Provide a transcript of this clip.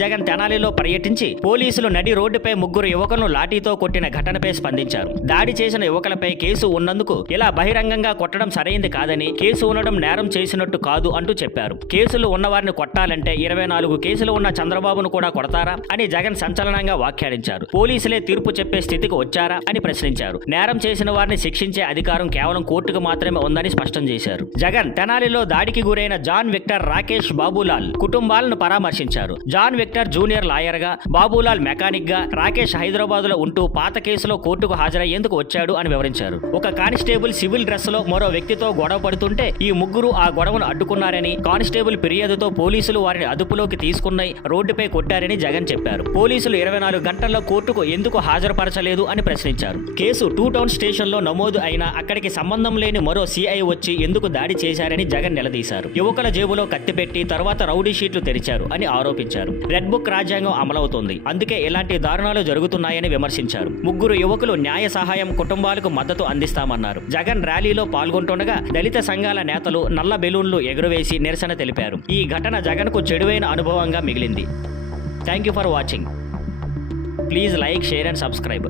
జగన్ తెనాలిలో పర్యటించి పోలీసులు నడి రోడ్డుపై ముగ్గురు యువకులను లాఠీతో కొట్టిన ఘటనపై స్పందించారు. దాడి చేసిన యువకులపై కేసు ఉన్నందుకు ఇలా బహిరంగంగా కొట్టడం సరైంది కాదని, కేసు ఉండడం నేరం చేసినట్టు కాదు అంటూ చెప్పారు. కేసులు ఉన్నవారిని కొట్టాలంటే 24 కేసులు ఉన్న చంద్రబాబును కూడా కొడతారా అని జగన్ సంచలనంగా వ్యాఖ్యానించారు. పోలీసులే తీర్పు చెప్పే స్థితికి వచ్చారా అని ప్రశ్నించారు. నేరం చేసిన వారిని శిక్షించే అధికారం కేవలం కోర్టుకు మాత్రమే ఉందని స్పష్టం చేశారు. జగన్ తెనాలిలో దాడికి గురైన జాన్ విక్టర్, రాకేష్, బాబులాల్ కుటుంబాలను పరామర్శించారు. జాన్ విక్టర్ జూనియర్ లాయర్ గా, బాబులాల్ మెకానిక్ గా, రాకేష్ హైదరాబాద్ లో ఉంటూ పాత కేసులో కోర్టుకు హాజరయ్యేందుకు వచ్చాడు అని వివరించారు. ఒక కానిస్టేబుల్ సివిల్ డ్రెస్ లో మరో వ్యక్తితో గొడవ పడుతుంటే ఈ ముగ్గురు ఆ గొడవను అడ్డుకున్నారని, కానిస్టేబుల్ ఫిర్యాదుతో పోలీసులు వారిని అదుపులోకి తీసుకుని రోడ్డుపై కొట్టారని జగన్ చెప్పారు. పోలీసులు 24 గంటల్లో కోర్టుకు ఎందుకు హాజరుపరచలేదు అని ప్రశ్నించారు. కేసు 2 టౌన్ స్టేషన్ లో నమోదు అయినా అక్కడికి సంబంధం లేని మరో సిఐ వచ్చి ఎందుకు దాడి చేశారని జగన్ నిలదీశారు. యువకుల జేబులో కత్తి పెట్టి తర్వాత రౌడీ షీట్లు తెరిచారు అని ఆరోపించారు. రెడ్ బుక్ రాజ్యాంగం అమలవుతోంది, అందుకే ఇలాంటి దారుణాలు జరుగుతున్నాయని విమర్శించారు. ముగ్గురు యువకులు న్యాయ సహాయం, కుటుంబాలకు మద్దతు అందిస్తామన్నారు. జగన్ ర్యాలీలో పాల్గొంటుండగా దళిత సంఘాల నేతలు నల్ల బెలూన్లు ఎగురవేసి నిరసన తెలిపారు. ఈ ఘటన జగన్ కు చెడువైన అనుభవంగా మిగిలింది. Thank you for watching. Please like, share and subscribe.